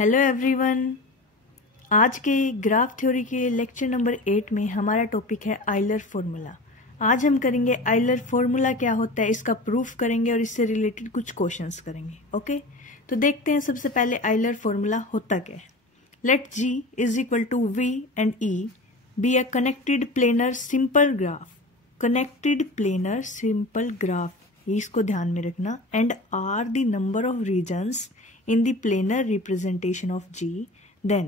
Hello everyone. आज के graph theory के लेक्चर नंबर 8 में हमारा टॉपिक है आइलर फॉर्मूला। आज हम करेंगे आइलर फॉर्मूला क्या होता है, इसका प्रूफ करेंगे और इससे रिलेटेड कुछ क्वेश्चंस करेंगे। ओके, तो देखते हैं सबसे पहले आइलर फॉर्मूला होता क्या है। Let G is equal to V and E be a connected planar simple graph. Connected planar simple graph, इसको ध्यान में रखना। And R the number of regions in the planar representation of G, then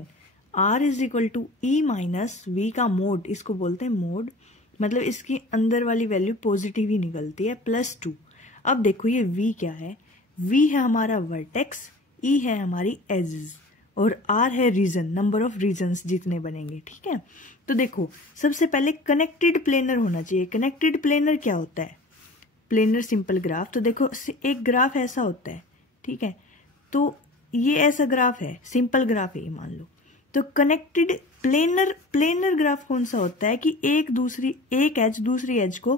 R is equal to E minus V का mode, इसको बोलते हैं mode, मतलब इसकी अंदर वाली वैल्यू पॉजिटिव ही निकलती है, +2। अब देखो ये V क्या है, V है हमारा वर्टेक्स, E है हमारी एजेस और R है रीजन, नंबर ऑफ रीजन्स जितने बनेंगे। ठीक है, तो देखो सबसे पहले कनेक्टेड प्लेनर होना चाहिए। कनेक्टेड प्लेनर क्या होता है? Planar simple graph. तो देखो एक ग्राफ ऐसा होता है, ठीक है, तो ये ऐसा ग्राफ है, सिंपल ग्राफ है ये मान लो। तो कनेक्टेड प्लेनर ग्राफ कौन सा होता है कि एक एज दूसरी एज को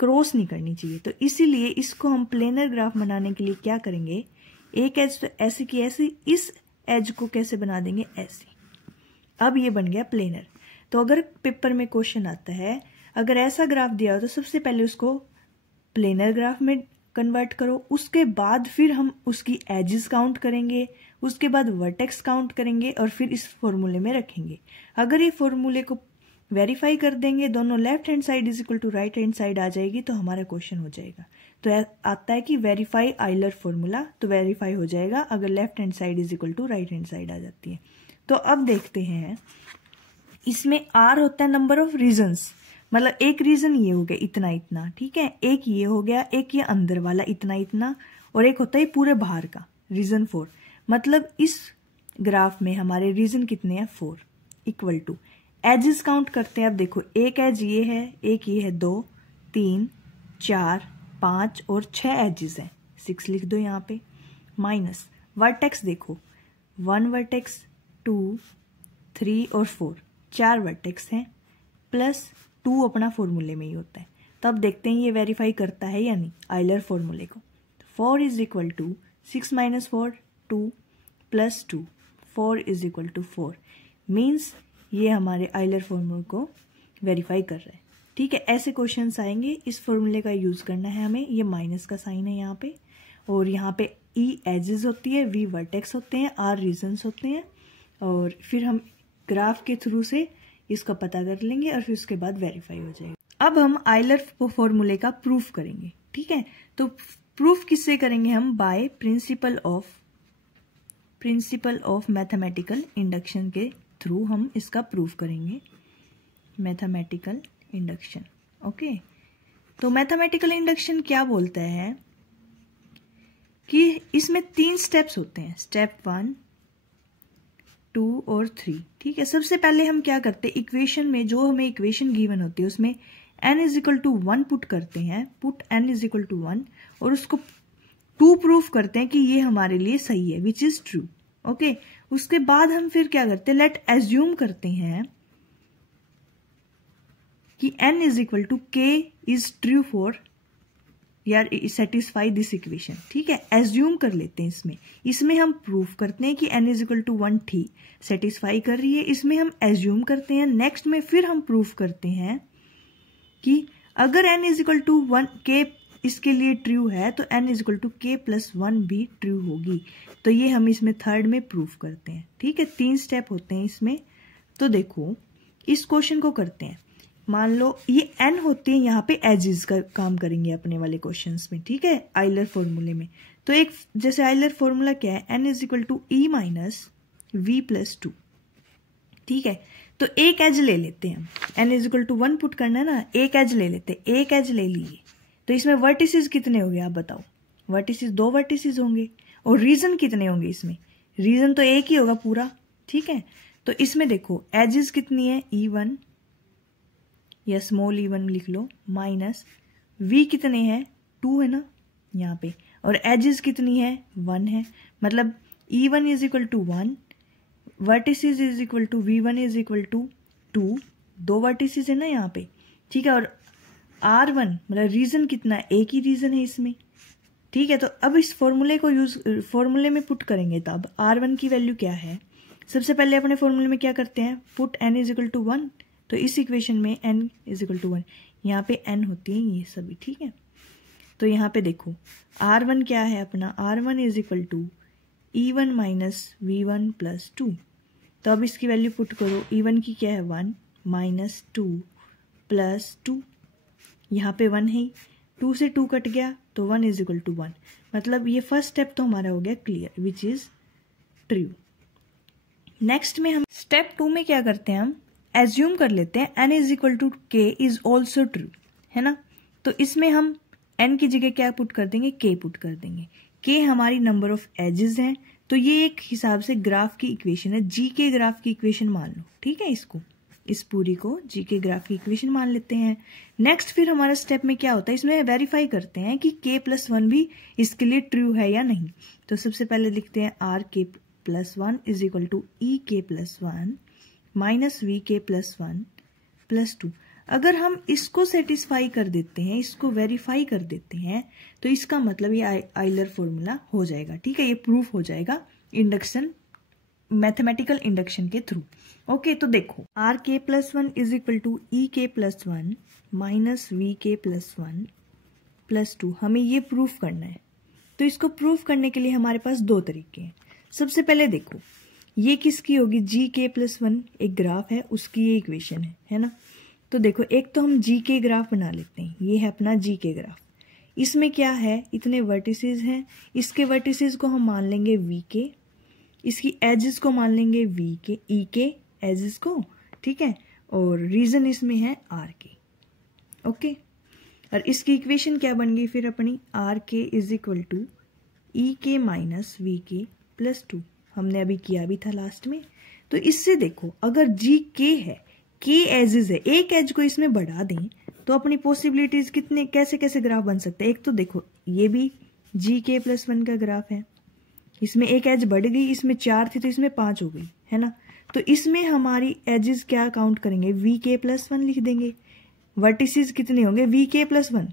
क्रॉस नहीं करनी चाहिए। तो इसीलिए इसको हम प्लेनर ग्राफ बनाने के लिए क्या करेंगे, एक एज तो ऐसी की ऐसी, इस एज को कैसे बना देंगे, ऐसे। अब ये बन गया प्लेनर। तो अगर पेपर में क्वेश्चन आता है, अगर ऐसा ग्राफ दिया हो तो सबसे पहले उसको प्लेनर ग्राफ में कन्वर्ट करो, उसके बाद फिर हम उसकी एजेस काउंट करेंगे, उसके बाद वर्टेक्स काउंट करेंगे और फिर इस फॉर्मूले में रखेंगे। अगर ये फॉर्मूले को वेरीफाई कर देंगे, दोनों left hand side is equal to right hand side आ जाएगी, तो हमारा क्वेश्चन हो जाएगा। तो आता है कि वेरीफाई आइलर फॉर्मूला, तो वेरीफाई हो जाएगा अगर left hand side is equal to right hand side आ जाती है। तो अब देखते हैं, इसमें आर होता है नंबर ऑफ रीजन्स, मतलब एक रीजन ये हो गया इतना इतना, ठीक है, एक ये हो गया, एक ये अंदर वाला इतना इतना, और एक होता है पूरे बाहर का रीजन 4। मतलब इस ग्राफ में हमारे रीजन कितने हैं, 4 इक्वल टू एजेस काउंट करते हैं। अब देखो एक एज ये है, एक ये है, 2 3 4 5 और 6 एजेस हैं, 6 लिख दो यहाँ पे, माइनस वर्टेक्स देखो 1 वर्टेक्स 2 3 और 4, 4 वर्टेक्स हैं, प्लस 2 अपना फॉर्मूले में ही होता है। तो अब देखते हैं ये वेरीफाई करता है या नहीं आइलर फॉर्मूले को। 4 is equal to 6 minus 4 2 plus 2, 4 is equal to 4, means ये हमारे आइलर फॉर्मूले को वेरीफाई कर रहा है। ठीक है, ऐसे क्वेश्चंस आएंगे, इस फॉर्मूले का यूज करना है हमें। ये माइनस का साइन है यहाँ पे, और यहाँ पे E एजेस होती है, V वर्टेक्स होते हैं, R रीजन्स होते हैं, और फिर हम ग्राफ के थ्रू से इसका पता कर लेंगे और फिर उसके बाद वेरीफाई हो जाएगा। अब हम आइलर फॉर्मूले का प्रूफ करेंगे। ठीक है, तो प्रूफ किससे करेंगे हम, by principle of mathematical induction के थ्रू हम इसका प्रूफ करेंगे, मैथमेटिकल इंडक्शन। ओके, तो मैथमेटिकल इंडक्शन क्या बोलता है कि इसमें 3 स्टेप्स होते हैं, स्टेप 1 2 और 3। ठीक है, सबसे पहले हम क्या करते हैं, इक्वेशन में जो हमें इक्वेशन गिवन होती है उसमें n is equal to 1 put करते हैं, put n is equal to 1, और उसको 2 प्रूफ करते हैं कि ये हमारे लिए सही है, विच इज ट्रू। ओके, उसके बाद हम फिर क्या करते हैं, लेट एज्यूम करते हैं कि n is equal to k is true for यार सेटिस्फाई दिस इक्वेशन। ठीक है, एज्यूम कर लेते हैं इसमें हम प्रूफ करते हैं कि n इज इक्वल टू 1 थी, सेटिस्फाई कर रही है, इसमें हम एज्यूम करते हैं। नेक्स्ट में फिर हम प्रूफ करते हैं कि अगर n is equal to 1 k इसके लिए ट्रू है, तो n is equal to k plus 1 भी ट्रू होगी। तो ये हम इसमें थर्ड में प्रूफ करते हैं। ठीक है, 3 स्टेप होते हैं इसमें। तो देखो इस क्वेश्चन को करते हैं, मान लो ये n होती है, यहाँ पे एजेस का काम करेंगे अपने वाले क्वेश्चंस में। ठीक है, आइलर फॉर्मूले में तो एक जैसे आइलर फॉर्मूला क्या है, n is equal to E minus V plus 2। ठीक है, तो एक एज ले लेते हैं हम, n is equal to 1 put करना है ना, एक एज ले लेते हैं, एक एज ले लिए। तो इसमें वर्टिसेस कितने हो गए आप बताओ, वर्टिसेस 2 वर्टिसेस होंगे, और रीजन कितने होंगे इसमें, रीजन तो एक ही होगा पूरा। ठीक है, तो इसमें देखो एजेस कितनी है, E1 या स्मॉल E1 लिख लो, माइनस V कितने हैं, 2 है ना यहाँ पे, और एजेस कितनी है, 1 है, मतलब E1 is equal to 1, vertices is equal to V1 is equal to 2, 2 vertices है ना यहाँ पे। ठीक है, और R1 मतलब रीजन कितना है, एक ही रीजन है इसमें, ठीक है। तो अब इस फॉर्मूले में पुट करेंगे, तो अब R1 की वैल्यू क्या है, सबसे पहले अपने फॉर्मूले में क्या करते हैं, put n is equal to 1। तो इस इक्वेशन में n इज इक्वल टू 1, यहाँ पे n होती है ये सभी, ठीक है। तो यहाँ पे देखो R1 क्या है अपना, R1 is equal to E1 minus V1 plus 2। तो अब इसकी वैल्यू पुट करो, E1 की क्या है 1 माइनस 2 प्लस 2, यहाँ पे 1 है, 2 से 2 कट गया तो 1 इज इक्वल टू 1। मतलब ये फर्स्ट स्टेप तो हमारा हो गया clear, which is true. Next में हम स्टेप 2 में क्या करते हैं, हम एज्यूम कर लेते हैं n is equal to k is also true, है ना। तो इसमें हम n की जगह क्या पुट कर देंगे, k पुट कर देंगे। k हमारी नंबर ऑफ एजेस हैं, तो ये एक हिसाब से ग्राफ की इक्वेशन है, जी के ग्राफ की इक्वेशन मान लो, ठीक है। इसको, इस पूरी को जी के ग्राफ की इक्वेशन मान लेते हैं। नेक्स्ट फिर हमारा स्टेप में क्या होता है, इसमें वेरीफाई करते हैं कि k प्लस 1 भी इसके लिए ट्रू है या नहीं। तो सबसे पहले लिखते हैं आर के plus 1 is equal to E के प्लस 1 माइनस वी के प्लस 1 प्लस 2। अगर हम इसको सेटिस्फाई कर देते हैं, इसको वेरीफाई कर देते हैं, तो इसका मतलब ये आइलर फॉर्मूला हो जाएगा, ठीक है। ये प्रूफ हो जाएगा इंडक्शन, मैथमेटिकल इंडक्शन के थ्रू। ओके, तो देखो आर के plus 1 is equal to E के प्लस 1 माइनस वी के प्लस 1 प्लस 2, हमें ये प्रूफ करना है। तो इसको प्रूफ करने के लिए हमारे पास दो तरीके हैं। सबसे पहले देखो ये किसकी होगी, जी के प्लस 1 एक ग्राफ है, उसकी ये इक्वेशन है ना। तो देखो एक तो हम जी के ग्राफ बना लेते हैं, ये है अपना जी के ग्राफ। इसमें क्या है, इतने वर्टिसेस हैं, इसके वर्टिसेस को हम मान लेंगे वी के, इसकी एजेस को मान लेंगे वी के, ई के एजेस को, ठीक है। और रीजन इसमें है आर के, ओके। और इसकी इक्वेशन क्या बन गई फिर अपनी, आर के इज इक्वल टू ई के माइनस वी के प्लस 2, हमने अभी किया भी था लास्ट में। तो इससे देखो अगर जी के है, के एजेस है, एक एज को इसमें बढ़ा दें तो अपनी पॉसिबिलिटीज कितने कैसे कैसे ग्राफ बन सकते हैं। एक तो देखो ये भी जी के प्लस 1 का ग्राफ है, इसमें एक एज बढ़ गई, इसमें 4 थी तो इसमें 5 हो गई, है ना। तो इसमें हमारी एजेस क्या काउंट करेंगे, वी के प्लस 1 लिख देंगे। वर्टिसेस कितने होंगे, वी के प्लस 1,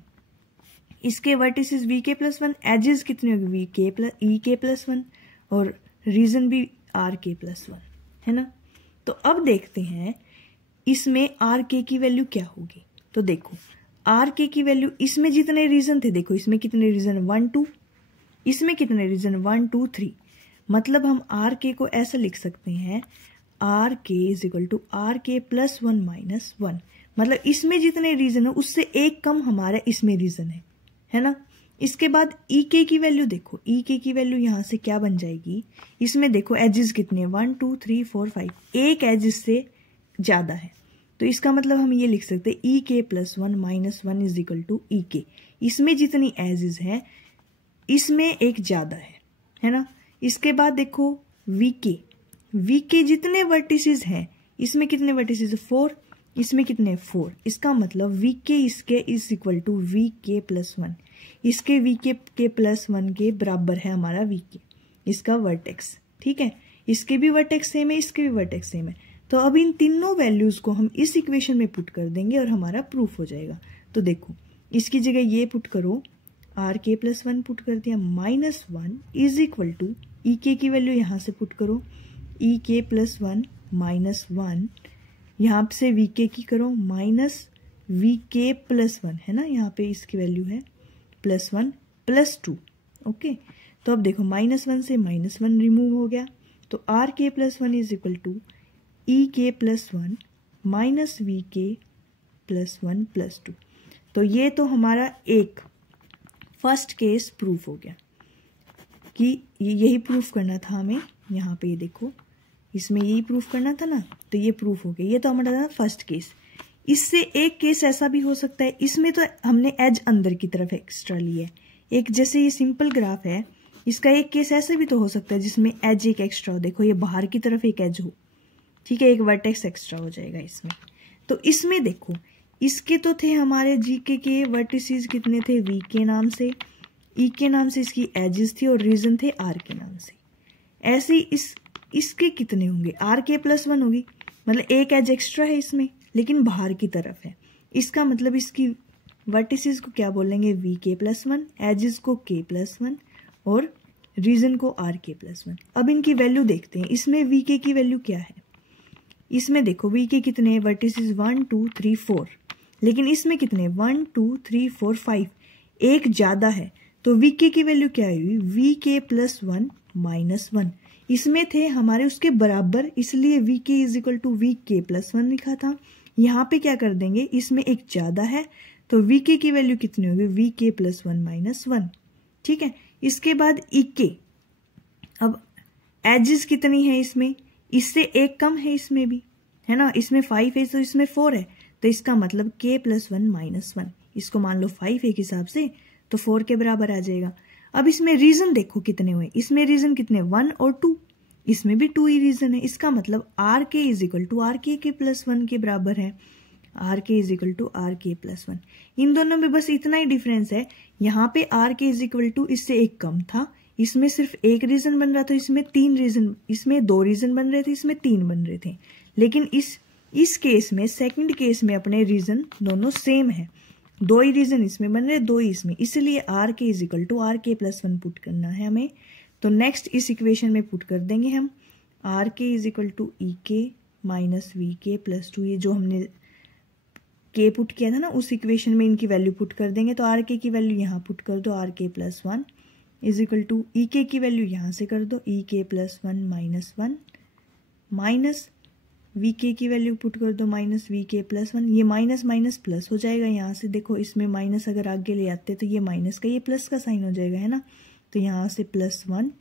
इसके वर्टिसेस वी के प्लस 1, एजेस कितने होंगे, वी के प्लस ई के प्लस 1, और रीजन भी आर के प्लस 1, है ना। तो अब देखते हैं इसमें आर के की वैल्यू क्या होगी। तो देखो आर के की वैल्यू, इसमें जितने रीजन थे, देखो इसमें कितने रीजन 1 2, इसमें कितने रीजन 1 2 3। मतलब हम आर के को ऐसा लिख सकते हैं, आर के इज इक्वल टू आर के प्लस 1 माइनस 1। मतलब इसमें जितने रीजन है उससे एक कम हमारा इसमें रीजन है ना। इसके बाद ई के की वैल्यू देखो, ई के की वैल्यू यहां से क्या बन जाएगी, इसमें देखो एजेस कितने 1 2 3 4 5, एक एज इससे ज्यादा है। तो इसका मतलब हम ये लिख सकते हैं ई के plus 1 minus 1 is equal to E K. इसमें जितनी एजेस है इसमें एक ज्यादा है ना। इसके बाद देखो वी के जितने वर्टिसेस हैं, इसमें कितने वर्टिसेस 4, इसमें कितने 4। इसका मतलब वी के इसके इज इक्वल टू वी के प्लस 1, इसके वी के प्लस 1 के बराबर है हमारा वी के, इसका वर्टेक्स, ठीक है। इसके भी वर्टेक्स सेम है, इसके भी वर्टेक्स सेम है। तो अब इन तीनों वैल्यूज को हम इस इक्वेशन में पुट कर देंगे और हमारा प्रूफ हो जाएगा। तो देखो इसकी जगह ये पुट करो, आर के प्लस 1 पुट कर दिया, minus 1 is equal to E K की वैल्यू यहां से पुट करो, ई के प्लस 1 माइनस 1, यहाँ से वी के की करो माइनस वी के प्लस 1, है ना। यहाँ पे इसकी वैल्यू है प्लस 1 प्लस 2, ओके। तो अब देखो माइनस 1 से माइनस 1 रिमूव हो गया, तो आर के plus 1 is equal to E के प्लस 1 माइनस वी के प्लस 1 प्लस 2। तो ये तो हमारा एक फर्स्ट केस प्रूफ हो गया कि यही प्रूफ करना था हमें। यहाँ पे ये देखो इसमें यही प्रूफ करना था ना, तो ये प्रूफ हो गया। ये तो हमारा था फर्स्ट केस। इससे एक केस ऐसा भी हो सकता है, इसमें तो हमने एज अंदर की तरफ एक्स्ट्रा ली है। एक जैसे ये सिंपल ग्राफ है, इसका एक केस ऐसे भी तो हो सकता है जिसमें एज एक एक्स्ट्रा हो। देखो ये बाहर की तरफ एक एज हो, ठीक है, एक वर्टेक्स एक्स्ट्रा हो जाएगा इसमें। तो इसमें देखो इसके तो थे हमारे जी के वर्टिसेस कितने थे, वी के नाम से, ई के नाम से इसकी एजेस थी, और रीजन थे आर के नाम से। ऐसे ही इसके कितने होंगे, आर के प्लस 1 होगी, मतलब एक एज एक्स्ट्रा है इसमें लेकिन बाहर की तरफ है। इसका मतलब इसकी वर्टिसेस को क्या बोलेंगे, वी के प्लस वन, एजेस को के प्लस वन और रीजन को आर के प्लस वन। अब इनकी वैल्यू देखते हैं, इसमें वी के की वैल्यू क्या है। इसमें देखो वी के कितने हैं, वर्टिसेस 1 2 3 4, लेकिन इसमें कितने 1 2 3 4 5, एक ज्यादा है, तो वी के की वैल्यू क्या है, वी के प्लस वन माइनस वन। इसमें थे हमारे उसके बराबर, इसलिए वी के इज इक्वल टू वी के प्लस वन लिखा था। यहाँ पे क्या कर देंगे, इसमें एक ज्यादा है तो वी के की वैल्यू कितनी होगी, वी के प्लस वन माइनस वन। ठीक है, इसके बाद ई के। अब एजेस कितनी है इसमें, इससे एक कम है इसमें भी, है ना, इसमें 5 है तो इसमें 4 है, तो इसका मतलब k plus one minus one. इसको मान लो 5 एक हिसाब से, तो 4 के बराबर आ जाएगा। अब इसमें रीजन देखो कितने हुए, इसमें रीजन कितने 1 और 2, इसमें भी 2 ही रीजन है। इसका मतलब आर के इज इक्वल टू आर के प्लस वन के बराबर है, आर के इज इक्वल टू आर के प्लस वन। इन दोनों में बस इतना ही डिफरेंस है, यहाँ पे आर के इज इक्वल टू इससे एक कम था, इसमें सिर्फ एक रीजन बन रहा था, इसमें 3 रीजन, इसमें 2 रीजन बन रहे थे, इसमें 3 बन रहे थे। लेकिन इस केस में, सेकंड केस में अपने रीजन दोनों सेम है, 2 ही रीजन इसमें बन रहे, 2 ही इसमें, इसलिए आर के इज इक्वल टू आर के प्लस वन पुट करना है हमें। तो नेक्स्ट इस इक्वेशन में पुट कर देंगे हम आर के इज इक्वल टू ई के माइनस वी के प्लस टू, ये जो हमने के पुट किया था ना उस इक्वेशन में इनकी वैल्यू पुट कर देंगे। तो आर के की वैल्यू यहाँ पुट कर दो, आर के plus one is equal to E K की वैल्यू यहाँ से कर दो, ई के plus one minus one, minus V K की वैल्यू पुट कर दो माइनस वी के प्लस वन। ये माइनस माइनस प्लस हो जाएगा, यहाँ से देखो इसमें माइनस अगर आगे ले आते तो ये माइनस का ये प्लस का साइन हो जाएगा, है ना, तो यहाँ से प्लस वन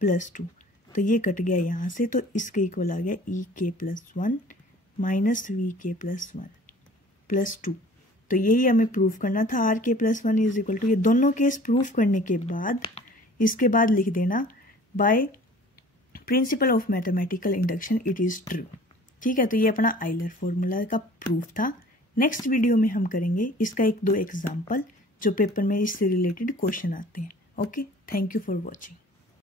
प्लस टू, तो ये कट गया यहाँ से, तो इसके इक्वल आ गया ई के प्लस वन माइनस वी के प्लस वन प्लस टू। तो यही हमें प्रूफ करना था, आर के plus one is equal to. ये दोनों केस प्रूफ करने के बाद इसके बाद लिख देना by principle of mathematical induction it is true. ठीक है, तो ये अपना आइलर फॉर्मूला का प्रूफ था। नेक्स्ट वीडियो में हम करेंगे इसका 1-2 एग्जाम्पल जो पेपर में इससे रिलेटेड क्वेश्चन आते हैं। Okay, thank you for watching.